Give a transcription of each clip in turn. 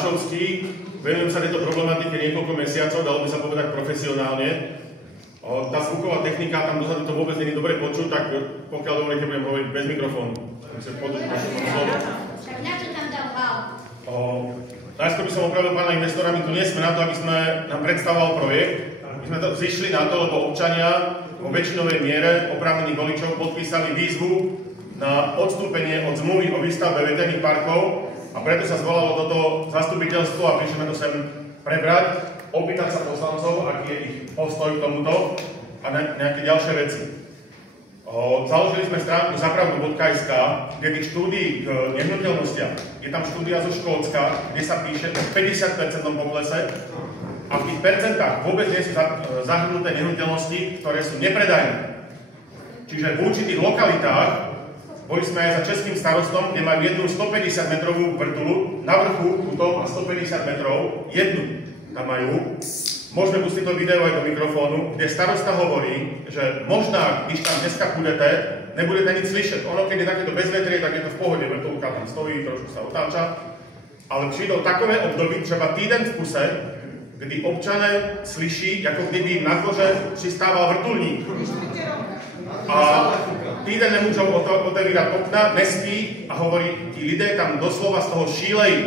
Mačovský, venujem sa tejto problematike niekoľko mesiacov, dalo by sa povedať profesionálne. Tá zvuková technika, tam dozadu to vôbec nie je dobre počuť, tak pokiaľ dovolíte, budem hovoriť bez mikrofónu. Najskôr by som opravil pána investora, my tu nie sme na to, aby sme nám predstavoval projekt. My sme to zišli na to, lebo občania vo väčšinovej miere oprávnených voličov podpísali výzvu na odstúpenie od zmluvy o výstavbe veterných parkov a preto sa zvolalo toto zastupiteľstvo a prišli sme to sem prebrať, opýtať sa poslancov, aký je ich postoj k tomuto a nejaké ďalšie veci. Založili sme stránku zapravdu.sk, kde tých štúdií k nehnuteľnostiam, je tam štúdia zo Škótska, kde sa píše o 50% poklese a v tých percentách vôbec nie sú zahrnuté nehnuteľnosti, ktoré sú nepredajné. Čiže v určitých lokalitách, boli sme aj za českým starostom, kde majú jednu 150 metrovú vrtulu, na vrchu tuto má 150 metrov, jednu tam majú. Môžeme pustiť to video aj do mikrofónu, kde starosta hovorí, že možná, když tam dneska pôjdete, nebudete nič slyšet. Ono, keď je takéto bezvetrie, tak je to v pohode, vrtulka tam stojí, trošku sa otáča. Ale prídou takové období, třeba týden v kuse, kdy občané slyší, ako kdyby im na dvoře přistával vrtulník. A týden nemôžu otevírať okna, nespí a hovorí, tí lidé tam doslova z toho šílejí.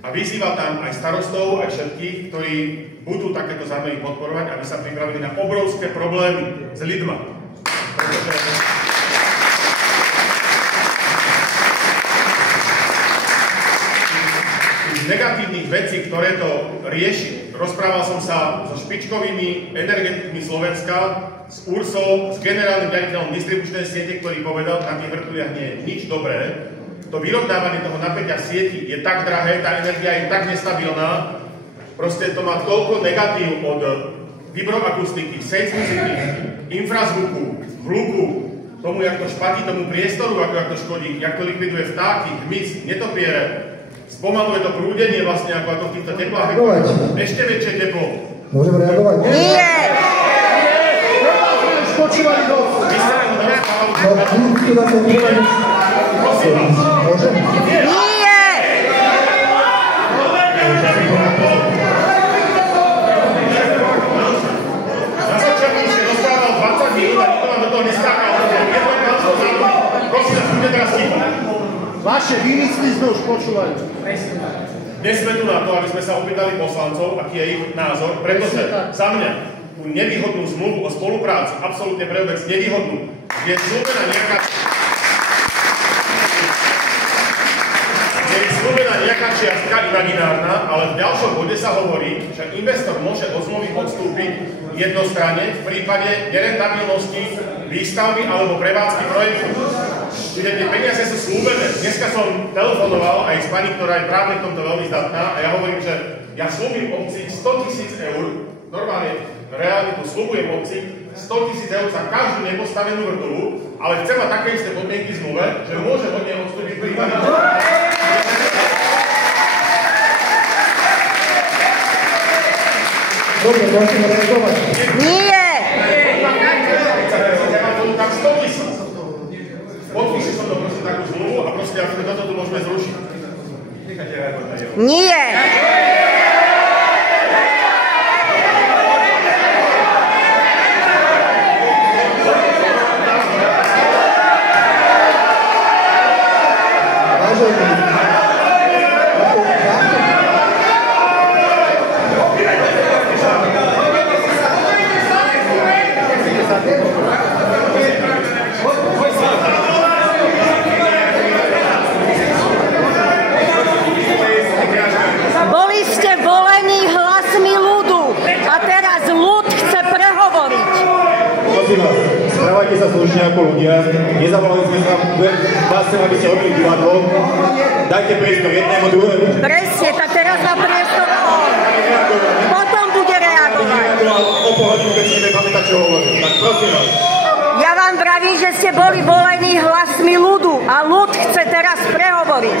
A vyzýva tam aj starostov, aj všetkých, ktorí budú takéto zámery podporovať, aby sa pripravili na obrovské problémy s ľuďma. Tých negatívnych vecí, ktoré to rieši, rozprával som sa so špičkovými energetikmi Slovenska, s Ursou, s generálnym riaditeľom distribučnej siete, ktorý povedal, na tých vrtuliach nie je nič dobré. To vyrovnávanie toho napätia sieti je tak drahé, tá energia je tak nestabilná, proste to má toľko negatív od vibroakustiky, seismiziky, infrazvuku, hluku, tomu, jak to špatí tomu priestoru, ako jak to škodí, jak to likviduje vtáky, hmyz, netopiere, spomaluje to prúdenie vlastne, ako v týchto teplách. Ešte väčšie teplo. Môžeme reagovať? Nie! Počúvali dosť. Prosím vás. Môžem? Nie! Na začiatku si rozprával 20 minút a nikto vám do toho neskákal. Prosím vás, buďte teraz ticho. Vaše výmysly sme už počúvali. Dnes sme tu na to, aby sme sa opýtali poslancov, aký je ich názor, pretože za mňa tú nevýhodnú zmluvu o spolupráci, absolútne pre vôbec nevýhodnú, je zmluvená nejaká čiastka imaginárna, ale v ďalšom bode sa hovorí, že investor môže od zmluvy odstúpiť jednostranne v prípade nerentabilnosti výstavby alebo prevádzky projektu. Čiže tie peniaze sú slúbené. Dneska som telefonoval aj s pani, ktorá je práve v tomto veľmi zdatná a ja hovorím, že ja slúbim obci 100 000 eur, normálne, reálne to slúbujem obci 100 000 eur za každú nepostavenú vrtulu, ale chcem mať také isté podmienky v zmluve, že môže od nej odstúpiť v prípade. Dobre, môžeme reagovať. Nie! Tam 100 000. Podpíši som to proste takú zmluvu a proste ako toto tu môžeme zrušiť. Nie! Boli ste volení hlasmi ľudu a teraz ľud chce prehovoriť. Prosím vás, správajte sa slušne ako ľudia, nezavolali sme sa, vás chcem, aby ste robili divadlo, dajte priestor jednému druhému. Presne, tak teraz má priestor on. Potom bude reagovať. O pol hodinu, keď si nebudeme pamätať, čo hovorím. Tak prosím vás. Ja vám vravím, že ste boli volení hlasmi ľudu a ľud chce teraz prehovoriť.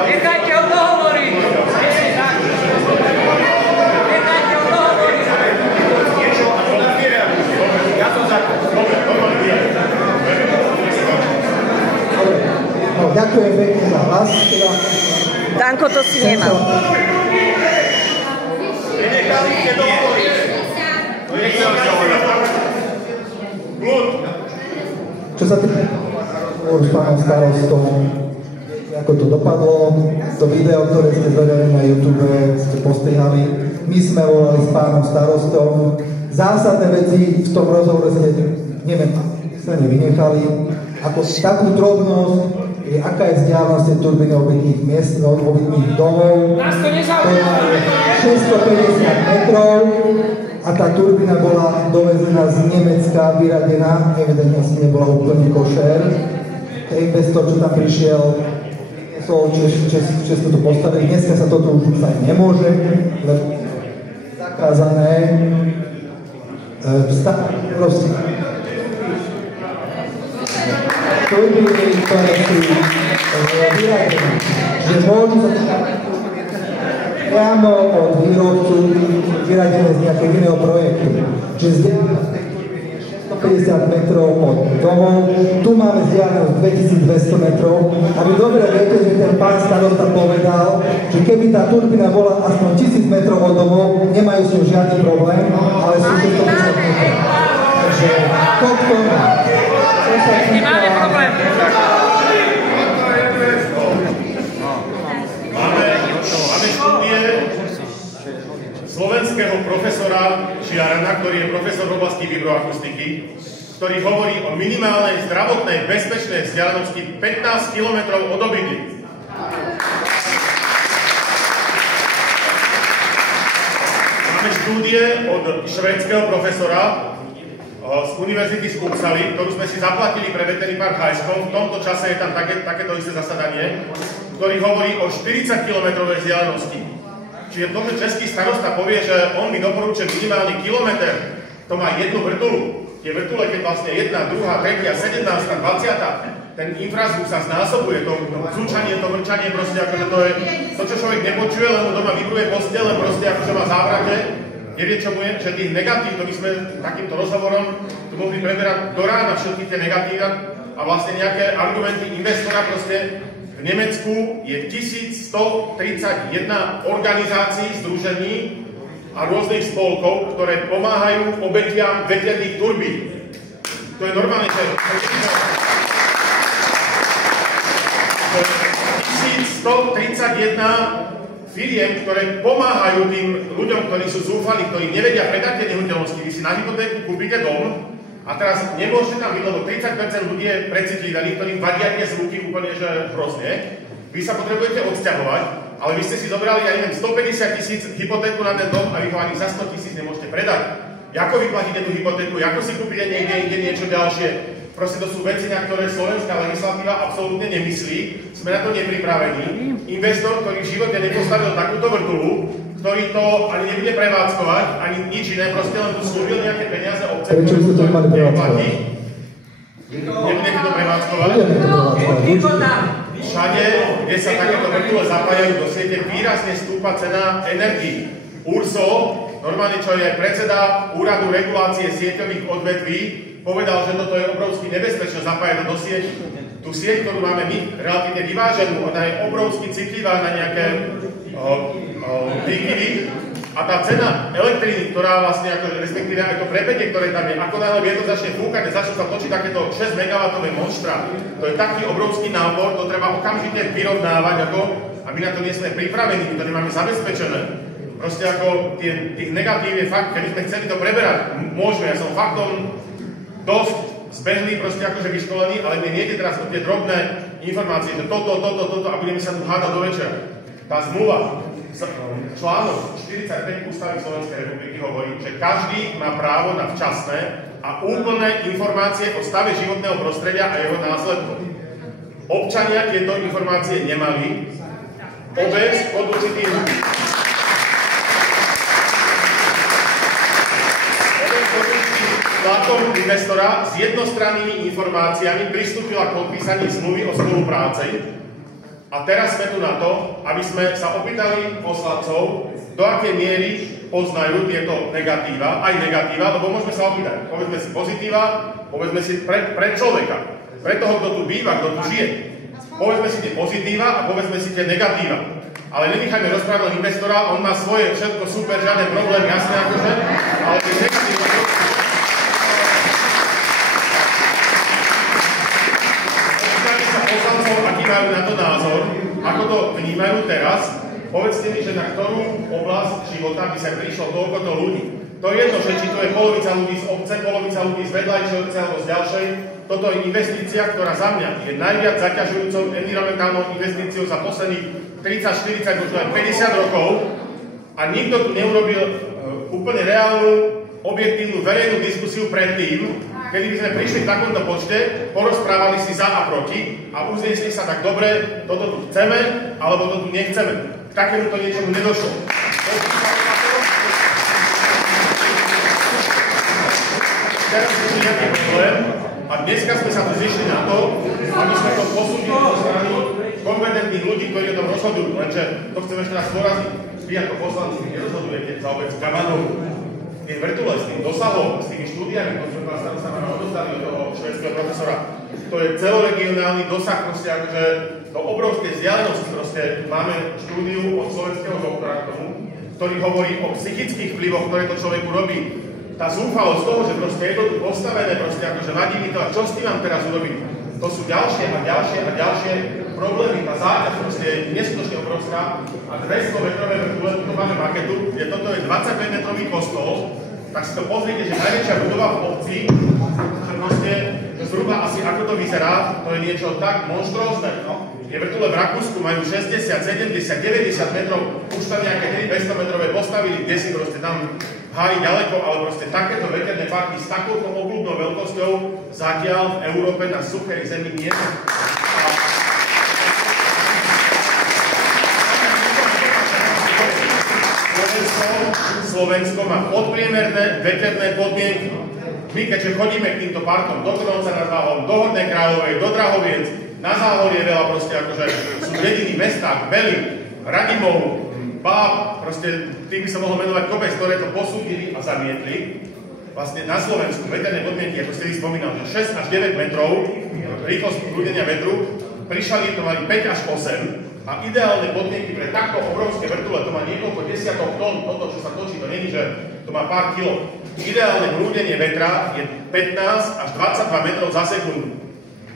Nechajte ho dohovoriť! Nechajte ho dohovoriť! Ja som za to. Dobre, Janko, to si nemal. Čo sa týka s pánom starostom, ako to dopadlo, to video, ktoré ste zvedali na YouTube, ste postrihali. My sme volali s pánom starostom. Zásadné veci v tom rozhovore ste, neviem, sa nevynechali. Ako takú drobnosť, aká je vzdialenosť tej turbíny obytných miest, obytných domov. To je 650 metrov a tá turbína bola dovezená z Nemecka, vyradená, evidentne asi nebola úplne košer. Investor, čo tam prišiel, Česko to postavili. Dneska sa toto už sa nemôže, lebo je zakázané. Proste. Turbíny, ktoré sú vyradené, že môžu sa priamo od výrobcu vyradené z nejakého iného projektu. Čiže vzdialenosť tej turbíny je 650 metrov od domov, tu máme vzdialenosť 2200 metrov a vy dobre viete, že ten pán starosta povedal, že keby tá turbína bola aspoň 1000 metrov od domov, nemajú s ňou žiadny problém, ale sú 650 metrov. Takže toto Nemáme problém. Máme štúdie slovenského profesora Žiarana, ktorý je profesor v oblasti vibroakustiky, ktorý hovorí o minimálnej zdravotnej bezpečnej vzdialenosti 15 km od obydlí. Máme štúdie od švédskeho profesora z univerzity z Uppsaly, ktorú sme si zaplatili pre Veterný park Hajskov. V tomto čase je tam takéto isté zasadanie, ktorý hovorí o 40 km vzdialenosti. Čiže to, že český starosta povie, že on mi doporúča minimálny kilometr, to má jednu vrtulu. Tie vrtule, keď vlastne 1, 2, 3, 17, 20, ten infrazvuk sa znásobuje, to zúčanie, to vrčanie, proste akože to je to, čo človek nepočuje, len mu doma vibruje postel, len proste akože má závrate. Nevie, čo mu je, že tých negatív, to by sme takýmto rozhovorom tu mohli preberať do rána všetky tie negatíva a vlastne nejaké argumenty investora proste. V Nemecku je 1131 organizácií, združení a rôznych spolkov, ktoré pomáhajú obetiam veterných turbín. To je normálne, že 1131 firiem, ktoré pomáhajú tým ľuďom, ktorí sú zúfali, ktorí nevedia predať tie nehnuteľnosti. Vy si na hypotéku kúpite dom a teraz nemôžete tam byť, lebo 30% ľudí je precitlivených, ktorým vadia tie zvuky úplne že hrozne. Vy sa potrebujete odsťahovať, ale vy ste si zobrali, ja neviem, 150 000 hypotéku na ten dom a vy ho ani za 100 000 nemôžete predať. Ako vyplatíte tú hypotéku, ako si kúpite niekde inde niečo ďalšie. Proste to sú veci, na ktoré slovenská legislatíva absolútne nemyslí. Sme na to nepripravení. Investor, ktorý v živote nepostavil takúto vrtulu, ktorý to ani nebude prevádzkovať, ani nič iné, proste len tu slúbil nejaké peniaze obce, ktoré sú to neplatí. Nebudete to prevádzkovať. Všade, kde sa takéto vrtule zapájajú do siete, výrazne stúpa cena energií. URSO, normálne čo je predseda Úradu regulácie sieťových odvetví, povedal, že toto je obrovsky nebezpečné zapájať do sieti. Tú sieť, ktorú máme my, relatívne vyváženú, ona je obrovsky citlivá na nejaké výkyvy. A tá cena elektriny, ktorá vlastne, respektíve aj to prepätie, ktoré tam je, ako náhle vietor začne fúkať, začne sa točiť takéto 6 MW monštra, to je taký obrovský nápor, to treba okamžite vyrovnávať, a my na to nie sme pripravení, my to nemáme zabezpečené. Proste ako tých negatív je fakt, keby sme chceli to preberať, môžeme, ja som faktom dosť zbehlý, proste akože vyškolený, ale mne nejde teraz o tie drobné informácie, že toto a budeme sa tu hádať do večera. Tá zmluva, článok 45 Ústavy Slovenskej republiky hovorí, že každý má právo na včasné a úplné informácie o stave životného prostredia a jeho následkoch. Občania tieto informácie nemali. Obec pod určitým tlakom investora s jednostrannými informáciami pristúpila k podpísaní zmluvy o spolupráci. A teraz sme tu na to, aby sme sa opýtali poslancov, do akej miery poznajú tieto negatíva, aj negatíva, lebo môžeme sa opýtať, povedzme si pozitíva, povedzme si pre človeka, pre toho, kto tu býva, kto tu žije. Povedzme si tie pozitíva a povedzme si tie negatíva. Ale nenechajme rozprávať investora, on má svoje všetko super, žiaden problém, jasné akože, ale keď negatívne sa poslancov, aký majú na to názor, ako to vnímajú teraz, povedzte mi, že na ktorú oblasť života by sa prišlo toľkoto ľudí. To je jedno, že či to je polovica ľudí z obce, polovica ľudí z vedľajšej obce alebo z ďalšej. Toto je investícia, ktorá za mňa je najviac zaťažujúcou environmentálnou investíciou za posledných 30, 40, možno aj 50 rokov. A nikto tu neurobil úplne reálnu, objektívnu, verejnú diskusiu predtým, kedy by sme prišli v takomto počte, porozprávali si za a proti a uznesli sa tak dobre, toto tu chceme, alebo to tu nechceme. K takémuto niečomu nedošlo. Teraz je nejaký problém a dneska sme sa tu zišli na to, aby sme to posúdili do strany kompetentných ľudí, ktorí o tom rozhodujú. Lenže to chcem ešte raz poraziť. Vy ako poslanci nerozhodujete za obec Kamanovú. Tým vrtule, s tým dosahom, s tými štúdiami, ktoré sme vás sa nám odozdali od toho švédskeho profesora, to je celoregionálny dosah, proste akože to obrovské vzdialenosti, proste máme štúdiu od slovenského doktora k tomu, ktorý hovorí o psychických vplyvoch, ktoré to človeku robí. Tá zúfalosť toho, že proste je to tu postavené, proste akože vadí mi to a čo s tým mám teraz urobiť? To sú ďalšie a ďalšie a ďalšie problémy. Tá záťaž proste je neskutočne obrovská a 200-metrové vrtule, tu máme maketu, kde toto je 25-metrový kostol, tak si to pozrite, že najväčšia budova v obci, že proste zhruba asi ako to vyzerá, to je niečo tak monštrózne. No. Tie vrtule v Rakúsku majú 60, 70, 90 metrov, už tam nejaké 200-metrové postavili, kde si proste tam hári ďaleko, ale proste takéto veterné parky s takouto obľúbnou veľkosťou zatiaľ v Európe na suchej zemi nie sú. Slovensko má podpriemerné veterné podmienky. My, keďže chodíme k týmto parkom do Krnovca nad Váhom, do Hornej Kráľovej, do Drahoviec, na Záhorie veľa proste akože sú dediny, mestá, Belý, Radimov, Báb, proste tým by sa mohol menovať kopec, ktoré to posúdili a zamietli. Vlastne na Slovensku veterné podmienky, ako ste spomínal, že 6 až 9 metrov rýchlosť prúdenia vetru, prišali to mali 5 až 8 a ideálne podmienky pre takto obrovské vrtule, to má niekoľko desiatok tón, toto, čo sa točí, to není, že to má pár kilo. Ideálne prúdenie vetra je 15 až 22 metrov za sekundu.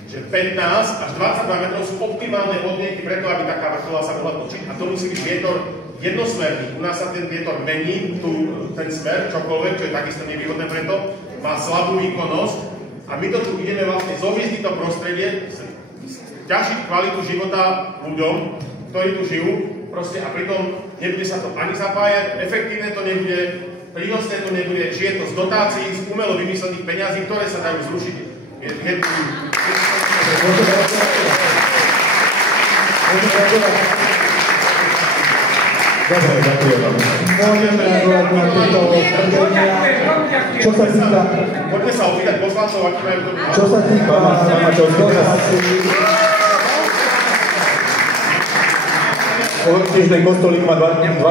Že 15 až 22 metrov sú optimálne podmienky preto, aby taká vrtuľa sa mohla točiť a to musí byť vietor jednosmerný. U nás sa ten vietor mení, ten smer, čokoľvek, čo je takisto nevýhodné preto, má slabú výkonnosť a my to tu ideme vlastne zohýzdiť to prostredie, ťažiť kvalitu života ľuďom, ktorí tu žijú, proste a pritom nebude sa to ani zapájať, efektívne to nebude, prínosné to nebude, žije to z dotácií, z umelo vymyslených peňazí, ktoré sa dajú zrušiť. Dobre, ďakujem vám. Môžeme reagovať na tieto tvrdenia. Čo sa týka... Poďme sa opýtať poslancov, aký majú to... Čo sa týka... Hovoríte, že ten kostolík má 25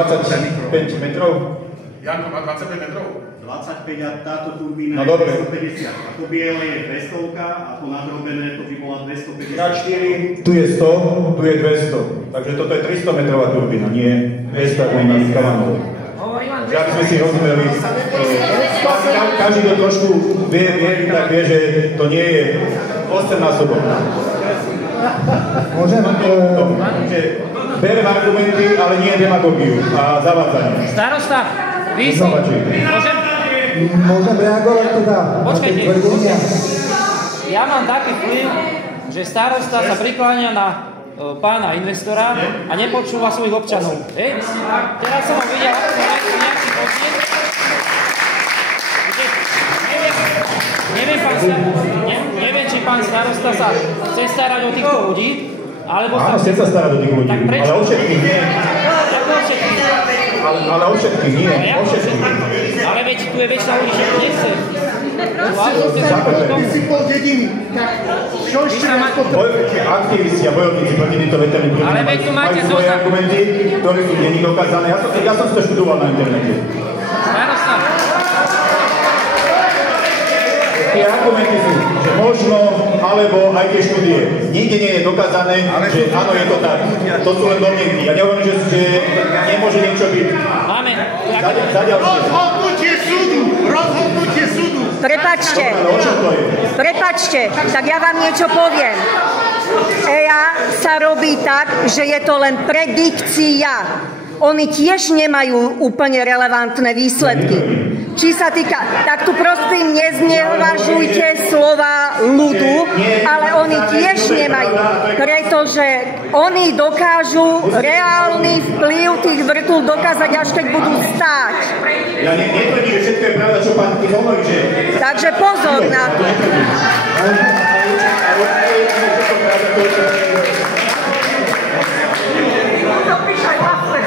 metrov? Janko má 25 metrov? 25 a táto turbína no je 250. A to biele je 200 a to nadrobené to by bola 250. Na 4, tu je 100, tu je 200. Takže toto je 300 metrová turbína, nie 200 ako na Kamanovej. Že aby sme si rozumeli, každý, kto trošku vie, tak vie, že to nie je 8-násobok. Môžem... Berem argumenty, ale nie demagogiu a zavádzanie. Starosta, vy si... Môžem reagovať teda na tie tvrdenia? Ja mám taký vplyv, že starosta sa prikláňa na pána investora a nepočúva svojich občanov. Teraz som ho videl, ako sa nejaký podnet. Neviem, či pán starosta sa chce starať o týchto ľudí, alebo áno, chce sa starať o tých ľudí, ale o všetkých nie. Ale o všetkých nie, o všetkých. Ale veď tu je väčšina ľudí, že nechce. Ty si pol dediny, tak čo ešte nás potrebujete? Aktivisti a bojovníci proti týmto veterným turbínám majú svoje argumenty, ktoré sú není dokázané. Ja som si to študoval na internete. Starosta. Ja argumenty sú, že možno, alebo aj tie štúdie. Nikde nie je dokázané, že áno, je to tak. To sú len domnienky. Ja nehovorím, že nemôže niečo byť. Máme. Rozhodnutie súdu. Prepačte, tak ja vám niečo poviem. EIA sa robí tak, že je to len predikcia. Oni tiež nemajú úplne relevantné výsledky. Či sa týka, tak tu prosím neznevažujte slova ľudu, ale oni tiež nemajú, pretože oni dokážu reálny vplyv tých vrtúl dokázať, až keď budú stáť. Ja netvrdím, že všetko je pravda, čo pán Kých hovorí, že... Takže pozor na to.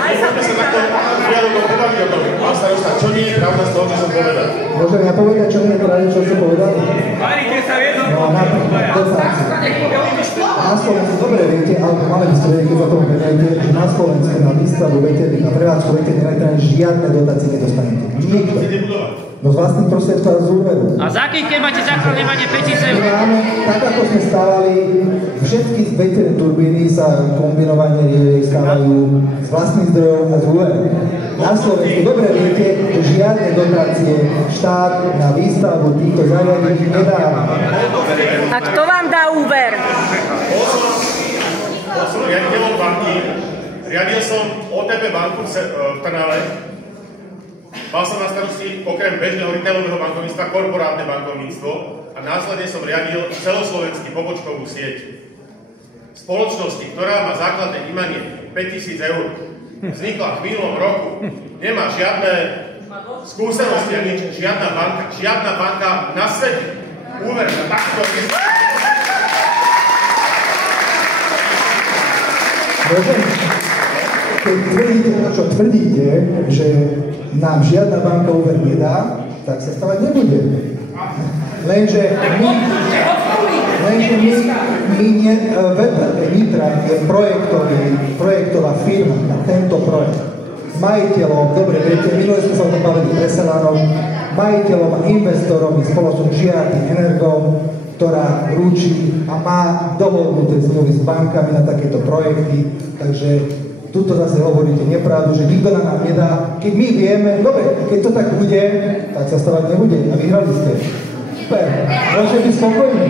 Môžeme sa takto dialogom pobaviť o tom. Pán starosta, čo nie je pravda z toho, čo som povedal? Môžem ja povedať, čo nie je pravda, čo som povedal? No a napríklad dotácie. Na Slovensku, dobre viete, ale malé by ste vedeli, keď za tomu vedajte, že na Slovensku na výstavbu veterných a prevádzku veterných elektrární žiadne dotácie nedostanete. Nikto. No z vlastných prostriedkov a z úveru. A za akých, keď máte základ, nemáte 5 eur? Máme, tak ako sme stávali, všetky veterné turbíny sa kombinovane stávajú z vlastných zdrojov a z úveru. Na Slovensku, dobre viete, že žiadne dotácie štát na výstavbu týchto zariadení nedáva. A kto vám dá úver? Som riaditeľom banky, riadil som OTP banku v Trnave. Mal som na starosti okrem bežného retailového bankovníctva korporátne bankovníctvo a následne som riadil celoslovenský pobočkovú sieť. Spoločnosti, ktorá má základné imanie 5 000 eur, vznikla v minulom roku, nemá žiadne skúsenosti a nič, žiadna banka na svete úver na takto Keď tvrdíte to, čo tvrdíte, že nám žiadna banka úver nedá, tak sa stavať nebude. Lenže Nitra je projektová firma na tento projekt. Majiteľom, dobre viete, minulé sme sa o tom bavili Preselanom, majiteľom a investorom je spoločnosť Žiadny Energom, ktorá rúči a má dohodnuté zmluvy s bankami na takéto projekty, takže tuto zase hovoríte nepravdu, že nikto nám nedá. Keď my vieme, dobre, keď to tak bude, tak sa stavať nebude a vyhrali ste. Super, môžete byť spokojní.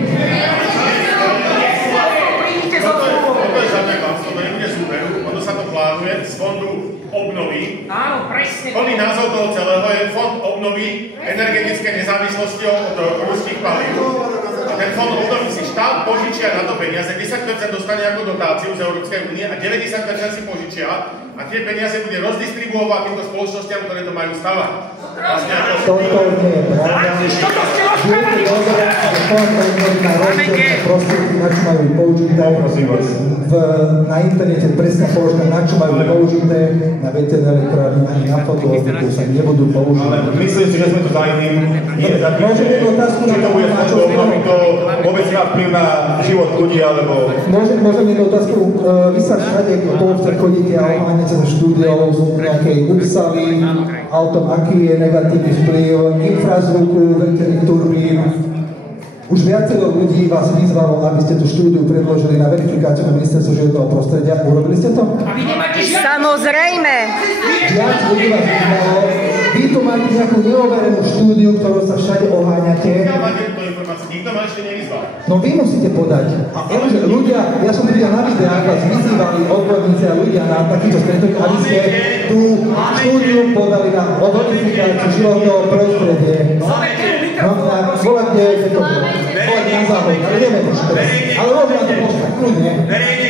Toto je žiadne klamstvo, to nebude súper, ono sa to plánuje z fondu obnovy. Áno, presne. Plný názov toho celého je Fond obnovy energetickej nezávislosti od ruských palív. A ten fond obnovy si štát požičia na to peniaze, 10% dostane ako dotáciu z Európskej únie a 90% si požičia a tie peniaze bude rozdistribuovať týmto spoločnostiam, ktoré to majú stavať. Toto nie je pravda. Viete dobre, že fond obnovy na rozdielne prostriedky, na čo majú použité na internete presne položka, na čo majú použité na veterné elektrárny ani na fotovoltaiku sa nebudú použiť. Ale myslím si, že sme tu za iným. Môžete jednu otázku na to, na čo to vôbec má vplyv na život ľudí, alebo... Môžem jednu otázku. Vy sa všade po obce chodíte a oháňate sa štúdiou z nejakej Upsaly a o tom, aký je negatívny vplyv infrazvuku, veterných turbín. Už viacero ľudí vás vyzvalo, aby ste tú štúdiu predložili na verifikáciu na ministerstvu životného prostredia. Urobili ste to? Samozrejme. Viac ľudí vás vyzvalo. Vy tu máte nejakú neoverenú štúdiu, ktorou sa všade oháňate. Nikto ma ešte nevyzval. No vy musíte podať. A ľudia, ja som videl na videách, vás vyzývali odborníci a ľudia na takýchto stretoch, aby ste tú štúdiu podali na verifikáciu životného prostredia. No a voláte to, voláte na záhod, ale ideme to všetko. Ale môžem na to poslať, kľudne.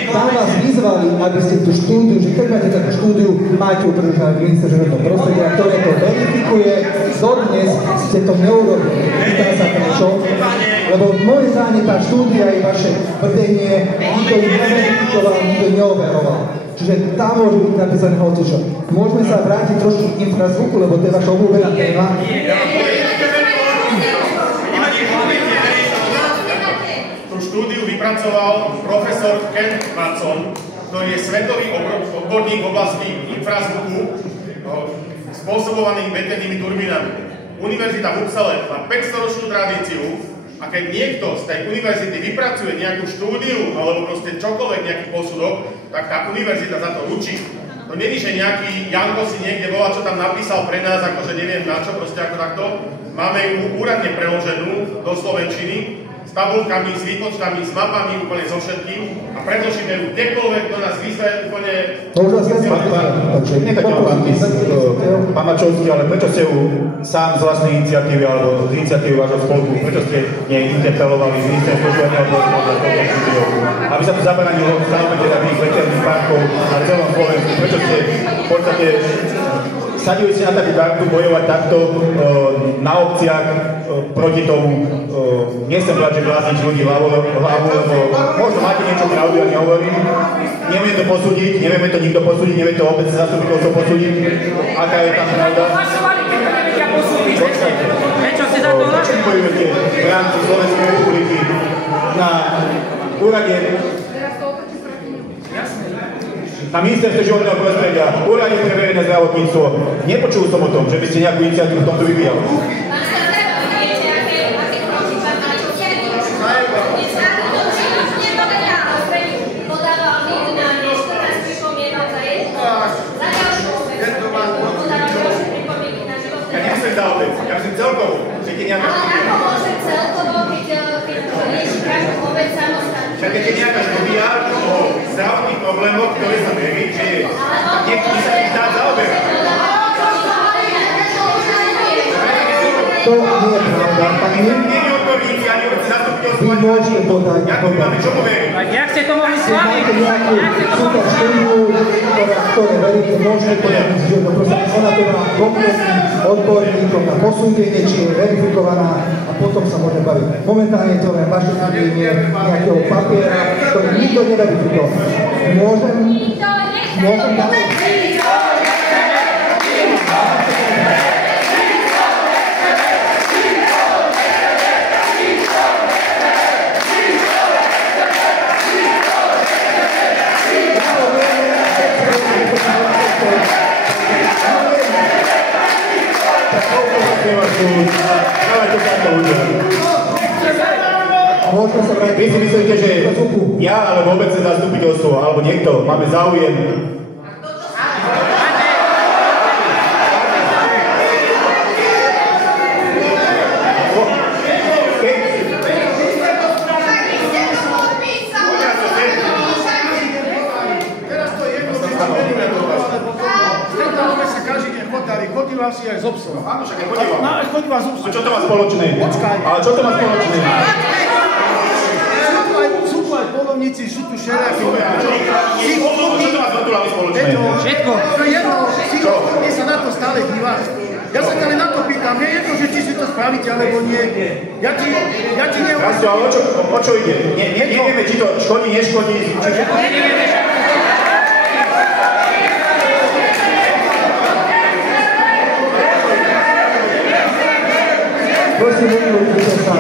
Tam vás vyzvali, aby ste tú štúdiu, že keď máte takú štúdiu, máte upredúžené ministerstvo životného prostredia, ktoré to verifikuje. Dodnes ste to neurobili. Pýtam sa prečo, lebo momentálne tá štúdia je vaše tvrdenie, nikto ju neverifikoval, nikto neoveroval. Čiže tam môže byť napísané hocičo. Môžeme sa vrátiť trošku k infrazvuku, lebo to je vaša obľúbená téma. Tú štúdiu vypracoval profesor Ken Matson, ktorý je svetový odborník v oblasti infrazvuku spôsobovaný veternými turbínami. Univerzita v Upsale má 500-ročnú tradíciu A keď niekto z tej univerzity vypracuje nejakú štúdiu alebo proste čokoľvek, nejaký posudok, tak tá univerzita za to ručí. To nie je, že nejaký Janko si niekde volá, čo tam napísal pre nás, akože neviem na čo, proste ako takto. Máme ju úradne preloženú do slovenčiny, s tabulkami, s výpočtami, s mapami, úplne so všetkým a predložíme ju kdekoľvek, kto nás vyzve úplne... Pán Mačovský, ale prečo ste ju sám z vlastnej iniciatívy alebo z iniciatívy vášho spolku, prečo ste neinterpelovali z ministerstva alebo aby sa tu zabranilo stanovenie takých veterných parkov na celom Slovensku, prečo ste v podstate sadili ste na takú kartu bojovať takto na obciach proti tomu, nechcem povedať, že blázniť ľudí hlavu, lebo možno máte niečo pravdu, ja nehovorím, nevieme to posúdiť, nevieme to nikto posúdiť, nevie to obecné zastupiteľstvo posúdiť, aká je tam pravda. Prečo si za to hlasili? Bojujete v rámci Slovenskej republiky na úrade na ministerstve životného prostredia, úrade pre verejné zdravotníctvo. Nepočul som o tom, že by ste nejakú iniciatívu v tomto vyvíjali. Ja nechcem za obec, ja chcem celkovo. Chcete nejaká štúdia? Ale ako môže celkovo, keď rieši každú obec samostatne? Však keď je nejaká štúdia o zdravotných problémoch, ktoré sa verí, že je niekto sa tým dá zaoberať. To nie je pravda, pani. Nie je odborníci, ani zastupiteľstvo. Vy môžete podať. Ako máme čomu veriť? Tak jak ste to mohli Máte slaviť? nejakú super štúdiu, ktoré veríte, môžete podať, že to proste ona to má kompletný odborníkom na posúdenie, či je verifikovaná a potom sa môže baviť. Momentálne je to len vaše súdenie nejakého papiera, ktorý nikto neverifikoval. Môžem ďalej? Vy si myslíte, že ja alebo obecné zastupiteľstvo alebo niekto máme záujem Chodívam si aj s obsom. Áno, však aj chodívam. Chodívam s obsom. A čo to má spoločné? Počkaj. Ale čo to má spoločné? Sú tu aj polovníci, sú tu šeráky. Čo to má s rotulami spoločné? Všetko. To je jedno, si ochotný sa na to stále dívať. Ja sa ťa len na to pýtam, nie je jedno, že či si to spravíte, alebo nie. Ja ti nehovorím. Rasto, ale o čo ide? Nevieme, či to škodí, neškodí. Prosím, nemôžete sa.